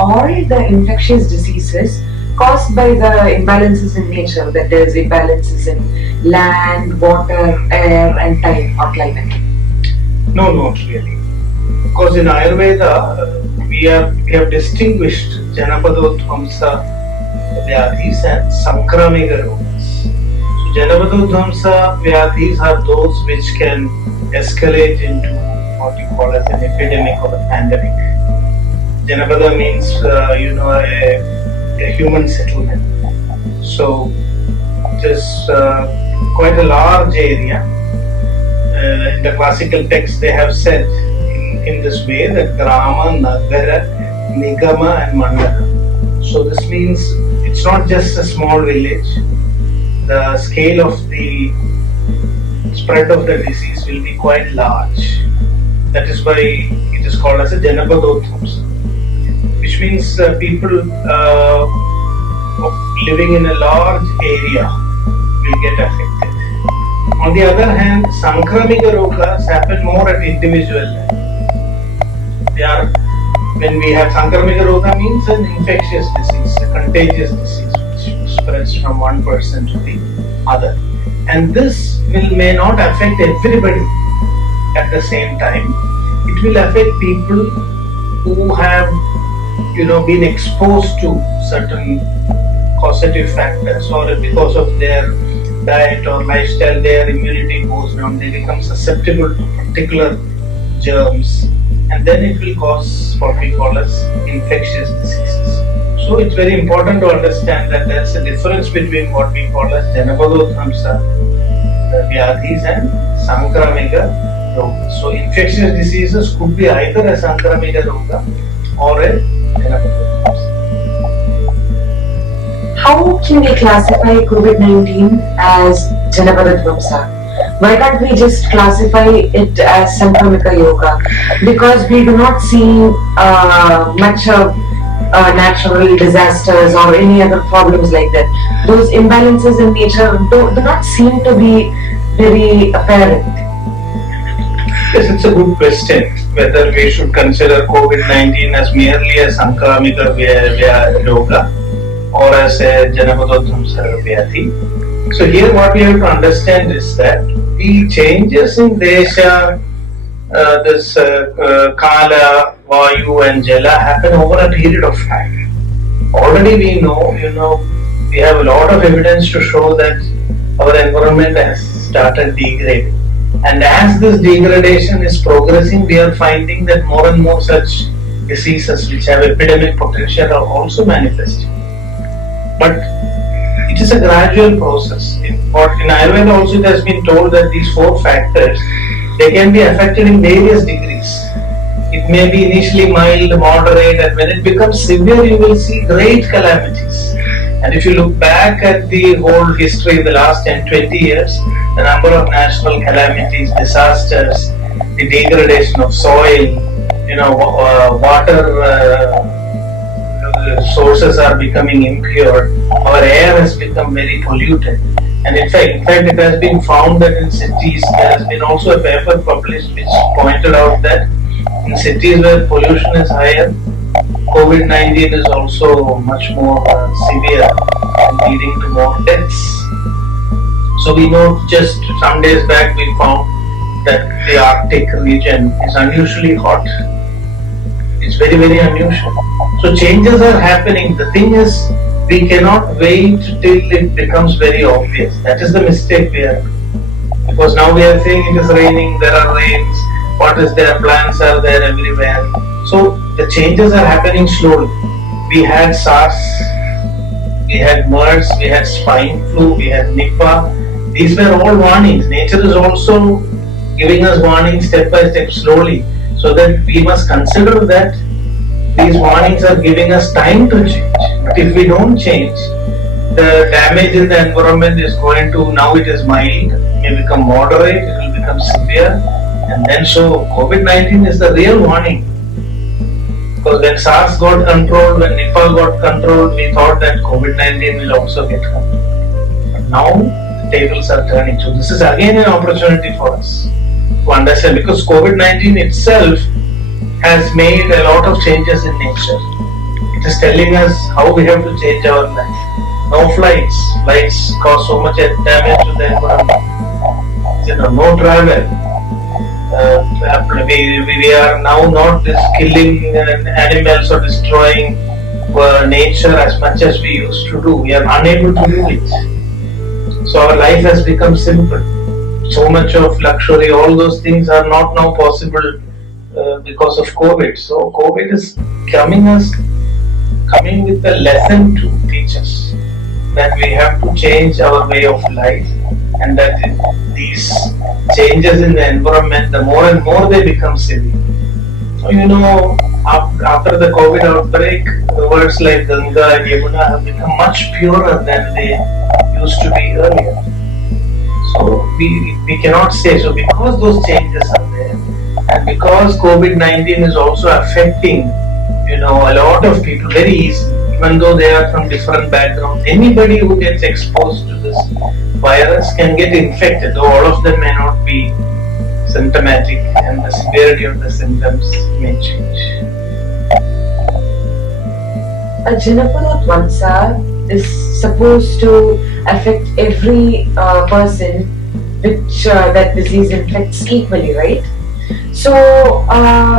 all the infectious diseases caused by the imbalances in nature, that is, imbalances in land, water, air, and time or climate? No, not really. Because in Ayurveda, we have distinguished Janapadodvamsa Vyadhis and Sankramika Rogas. So Janapadodvamsa Vyadhis are those which can escalate into what you call as an epidemic or a pandemic. Janapada means a human settlement. So it is quite a large area. In the classical text, they have said in this way that Grama, Nagara, Nigama, and Mandala. So this means it's not just a small village. The scale of the spread of the disease will be quite large. That is why it is called as a Janapadodvamsa, which means people living in a large area will get affected. On the other hand, Sankramika Rogas happen more at individual level. When we have Sankramika Roga means an infectious disease, a contagious disease which spreads from one person to the other. And this may not affect everybody at the same time. It will affect people who have been exposed to certain causative factors, or because of their diet or lifestyle, their immunity goes down, they become susceptible to particular germs, and then it will cause what we call as infectious diseases. So it's very important to understand that there's a difference between what we call as Janapadodvamsa Vyadhis and Sankramika Roga. So infectious diseases could be either a Sankramika Roga or a Janapadodvamsa. How can we classify COVID-19 as Janapadodvamsa? Why can't we just classify it as Sankramika Yoga? Because we do not see much of natural disasters or any other problems like that. Those imbalances in nature do not seem to be very apparent. Yes, it's a good question whether we should consider COVID-19 as merely a Sankramika Yoga or as a Janapadodvamsa Vyadhi. So here what we have to understand is that the changes in Desha, this Kala, Vayu and Jala happen over a period of time. Already we know, we have a lot of evidence to show that our environment has started degrading. And as this degradation is progressing, we are finding that more and more such diseases which have epidemic potential are also manifesting. But it is a gradual process. In Ayurveda also it has been told that these four factors, they can be affected in various degrees. It may be initially mild, moderate, and when it becomes severe, you will see great calamities. And if you look back at the whole history in the last 10-20 years, the number of national calamities, disasters, the degradation of soil, water sources are becoming impure, our air has become very polluted. And in fact it has been found that in cities, there has been also a paper published which pointed out that in cities where pollution is higher, COVID-19 is also much more severe and leading to more deaths. So we know just some days back we found that the Arctic region is unusually hot. It's very, very unusual. So changes are happening. The thing is, we cannot wait till it becomes very obvious. That is the mistake we are doing. Because now we are saying it is raining, there are rains, what is there, plants are there everywhere. So the changes are happening slowly. We had SARS, we had MERS, we had swine flu, we had Nipah. These were all warnings. Nature is also giving us warnings step by step slowly, so that we must consider that these warnings are giving us time to change. But if we don't change, the damage in the environment is going to, now it is mild, may become moderate, it will become severe, and then so COVID-19 is the real warning. Because when SARS got controlled, when Nipah got controlled, we thought that COVID-19 will also get controlled. But now the tables are turning. So this is again an opportunity for us to understand, because COVID-19 itself has made a lot of changes in nature. It is telling us how we have to change our life. No flights. Flights cause so much damage to the environment. No travel. We are now not killing animals or destroying nature as much as we used to do. We are unable to do it. So our life has become simple. So much of luxury, all those things are not now possible because of COVID. So COVID is coming with a lesson to teach us that we have to change our way of life, and that these changes in the environment, the more and more they become silly. So after the COVID outbreak, the words like Ganga and Yamuna have become much purer than they used to be earlier. So we cannot say, so because those changes are there, and because COVID-19 is also affecting a lot of people very easily, even though they are from different backgrounds. Anybody who gets exposed to this virus can get infected, though all of them may not be symptomatic, and the severity of the symptoms may change. A Janapadotwamsa is supposed to affect every person which that disease infects equally, right? So,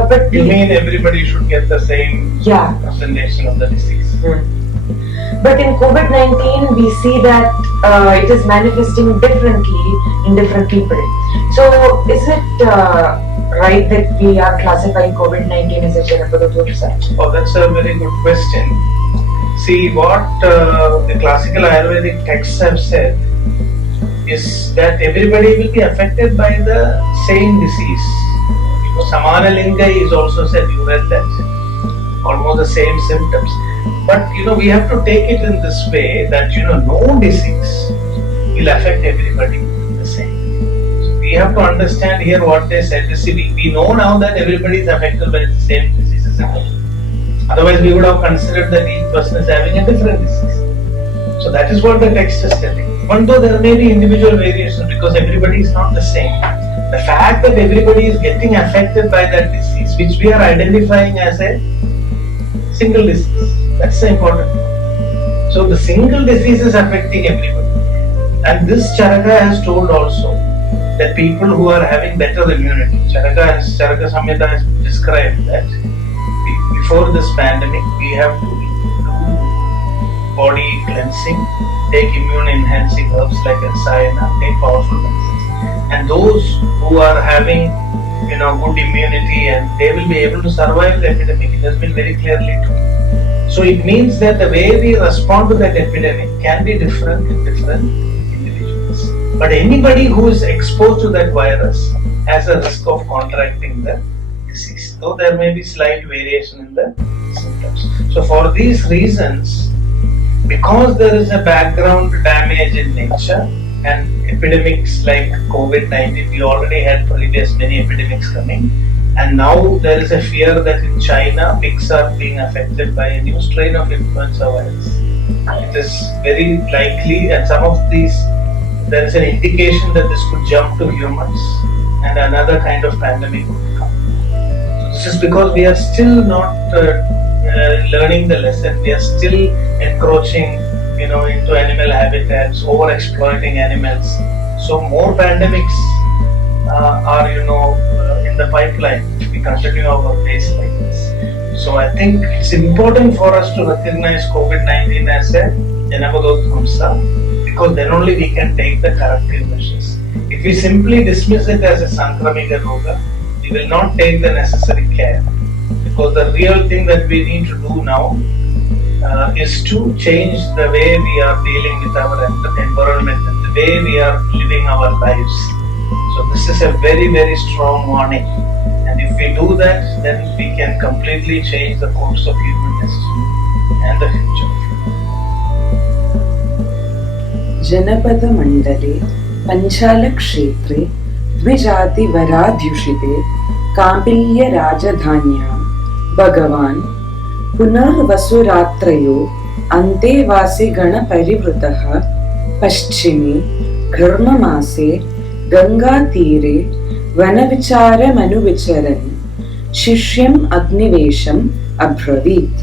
but you mean everybody should get the same presentation of the disease? But in COVID-19, we see that it is manifesting differently in different people. So, is it right that we are classifying COVID-19 as a Janapadotwamsa? Oh, that's a very good question. See, what the classical Ayurvedic texts have said is that everybody will be affected by the same disease. Samana Linga is also said, you read that, almost the same symptoms. But we have to take it in this way that no disease will affect everybody the same. So we have to understand here what they said. We know now that everybody is affected by the same diseases. Otherwise, we would have considered that each person is having a different disease. So that is what the text is telling. Even though there may be individual variations, because everybody is not the same, the fact that everybody is getting affected by that disease, which we are identifying as a single disease, that's the important thing. So the single disease is affecting everybody. And this Charaka has told also that people who are having better immunity, Charaka Samhita has described that before this pandemic, we have to do body cleansing, take immune enhancing herbs like Asayana, take powerful medicines. And those who are having good immunity, and they will be able to survive the epidemic. It has been very clearly told. So it means that the way we respond to that epidemic can be different in different individuals. But anybody who is exposed to that virus has a risk of contracting the disease, though there may be slight variation in the symptoms. So for these reasons, because there is a background damage in nature, and epidemics like COVID-19, we already had previous many epidemics coming, and now there is a fear that in China, pigs are being affected by a new strain of influenza virus. It is very likely, and some of these, there is an indication that this could jump to humans, and another kind of pandemic would come. So this is because we are still not learning the lesson. We are still encroaching into animal habitats, over-exploiting animals. So more pandemics are, in the pipeline. We continue our pace like this. So I think it's important for us to recognize COVID-19 as a Janapadotwamsa, because then only we can take the corrective measures. If we simply dismiss it as a Sankramika Roga, we will not take the necessary care. Because the real thing that we need to do now is to change the way we are dealing with our environment and the way we are living our lives. So this is a very, very strong warning. And if we do that, then we can completely change the course of human destiny and the future of humanity. जनपद मंडले पंचाल क्षेत्रे द्विजाति वराध्युषिते काम्पिल्य राजधान्यां भगवान् पुनर्वसुरात्रयो अन्तेवासि गणपरिवृतः पश्चिमे घर्ममासे गंगातीरे वनविचारमनुविचरन् शिष्यम् अग्निवेशम् अब्रवीत्।